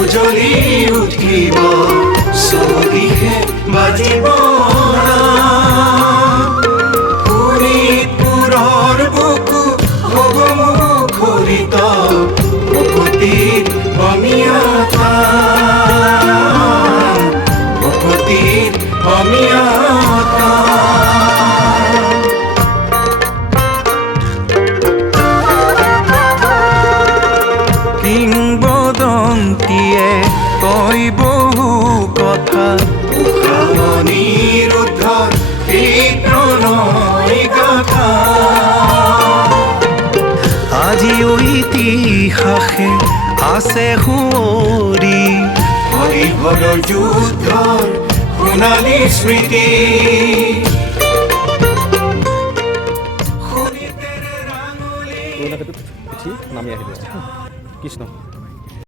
উজলি উঠিব চৌদিশে বাজিব শোণিতপুৰৰ বুকু হ'ব মুখৰিত ভকতিৰ অমিয়তা ভকতিৰ অমিয়তা কিংবদন্তীয়ে কয় বহু কথা অনিৰুদ্ধৰ এই প্ৰণয় গাথা আজিও ইতিহাসে আছে সুঁৱৰি হৰিহৰৰ যুদ্ধৰ সোণালী স্মৃতি নামি আহিব কৃষ্ণ